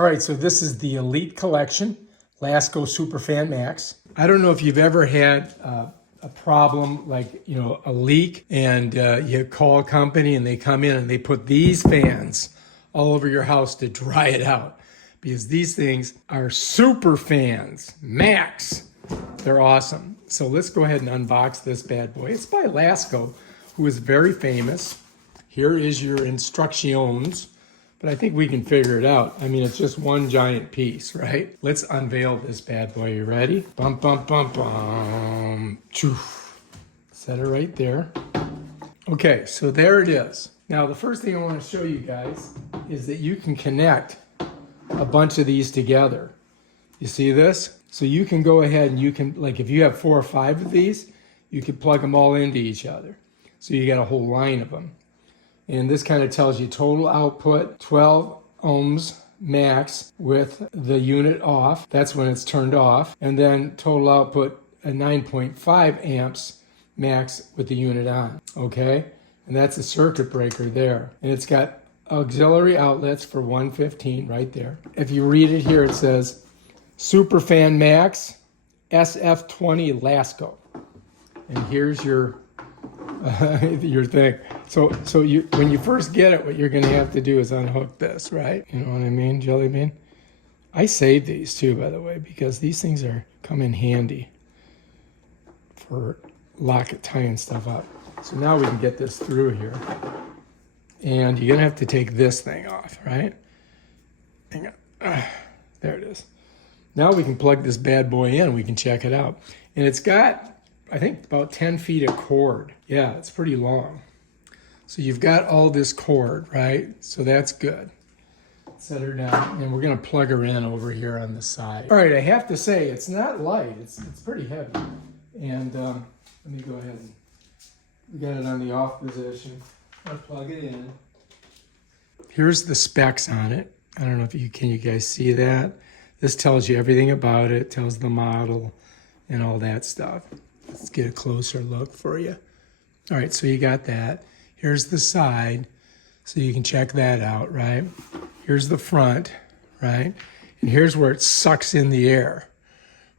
All right, so this is the Elite Collection, Lasko Super Fan Max. I don't know if you've ever had a problem like, a leak, and you call a company and they come in and they put these fans all over your house to dry it out, because these things are Super Fans Max. They're awesome. So let's go ahead and unbox this bad boy. It's by Lasko, who is very famous. Here is your instructions. But I think we can figure it out. I mean, it's just one giant piece, right? Let's unveil this bad boy. You ready? Bum, bum, bum, bum. Choo. Set it right there. Okay, so there it is. Now, the first thing I want to show you guys is that you can connect a bunch of these together. You see this? So you can go ahead and you can, like if you have 4 or 5 of these, you can plug them all into each other. So you got a whole line of them. And this kind of tells you total output, 12 ohms max with the unit off. That's when it's turned off. And then total output, a 9.5 amps max with the unit on, okay? And that's a circuit breaker there. And it's got auxiliary outlets for 115 right there. If you read it here, it says Super Fan Max SF20 Lasko. And here's your your thing. So you, when you first get it, what you're going to have to do is unhook this, right? You know what I mean, Jelly Bean? I saved these too, by the way, because these things come in handy for tying stuff up. So now we can get this through here. And you're going to have to take this thing off, right? Hang on. There it is. Now we can plug this bad boy in. We can check it out. And it's got, I think, about 10 feet of cord. Yeah, it's pretty long. So you've got all this cord, right? So that's good. Set her down, and we're gonna plug her in over here on the side. All right, I have to say, it's not light. It's pretty heavy. And let me go ahead and, we got it on the off position. I'll plug it in. Here's the specs on it. I don't know if you guys see that? This tells you everything about it, tells the model and all that stuff. Let's get a closer look for you. All right, so you got that. Here's the side, so you can check that out, right? Here's the front, right? And here's where it sucks in the air,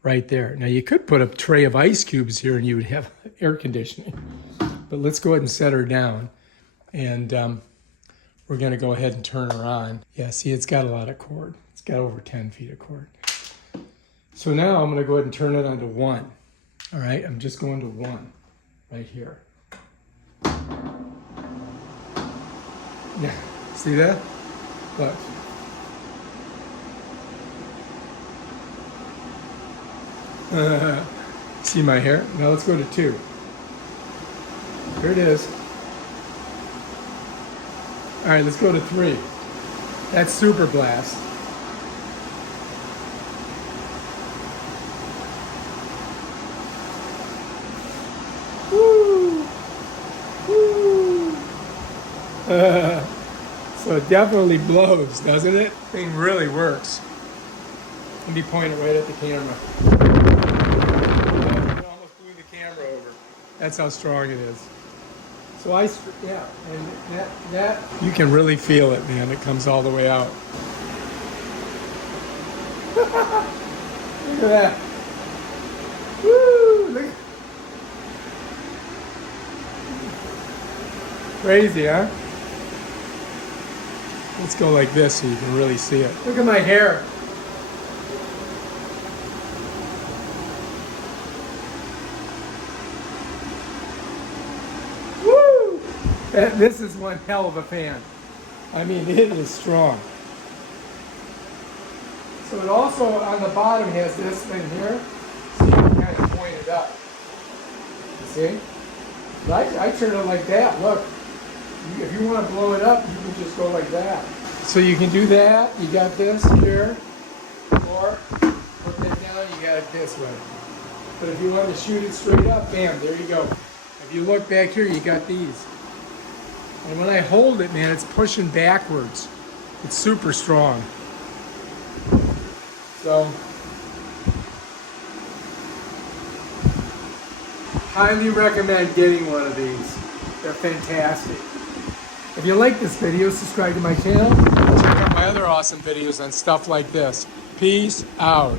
right there. Now, you could put a tray of ice cubes here and you would have air conditioning. But let's go ahead and set her down. And we're gonna go ahead and turn her on. Yeah, see, it's got a lot of cord. It's got over 10 feet of cord. So now I'm gonna go ahead and turn it on to 1. All right, I'm just going to 1 right here. Yeah, see that? Look. See my hair? Now let's go to 2. Here it is. All right, let's go to 3. That's Super Blast. So it definitely blows, doesn't it? Thing really works. Let me point it right at the camera. It almost blew the camera over. That's how strong it is. So yeah, and that you can really feel it, man. It comes all the way out. Look at that. Woo! Look. Crazy, huh? Let's go like this so you can really see it. Look at my hair. Woo! This is one hell of a fan. I mean, it is strong. So it also, on the bottom, has this thing here, so you can kind of point it up. You see? But I turn it like that, look. If you want to blow it up, you can just go like that. So you can do that. You got this here. Or put that down, you got it this way. But if you want to shoot it straight up, bam, there you go. If you look back here, you got these. And when I hold it, man, it's pushing backwards. It's super strong. So, highly recommend getting one of these. They're fantastic. If you like this video, subscribe to my channel. Check out my my other awesome videos on stuff like this. Peace out.